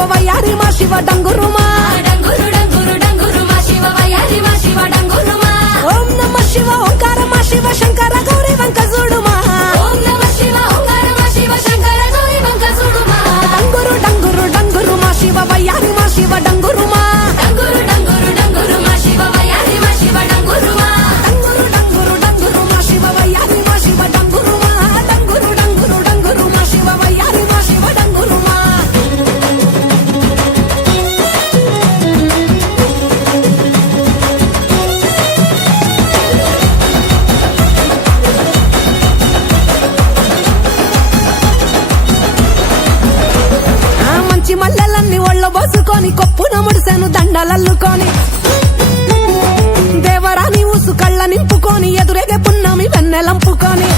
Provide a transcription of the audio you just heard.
శివ వయ్యారి మా శివ డంగురుమా డంగురు డంగురు డంగురు మా శివ వయ్యారి మా శివ డంగురుమా ఓం నమ శివ ఓంకార మా శివ శంకర గౌరీ వంక చూడుమా ఓం నమ శివ ఓంకార మా శివ శంకర గౌరీ వంక చూడుమా డంగురు డంగురు డంగురు మా శివ వయ్యారి మా శివ డంగురుమా డంగురు డంగురు డంగురు మా శివ వయ్యారి మా శివ డంగురుమా డంగురు డంగురు డంగురు మా శివ వయ్యారి మా శివ డంగురుమా డంగురు డంగురు డంగురు మా శివ వయ్యారి మా శివ డంగురుమా మంచి మల్లెలన్నీ ఒళ్ళ బోసుకొని కొప్పున ముడిసెను దండలల్లుకొని దేవరాని ఊసు కళ్ళ నింపుకొని ఎదురేగే పున్నమి వెన్నెలంపుకొని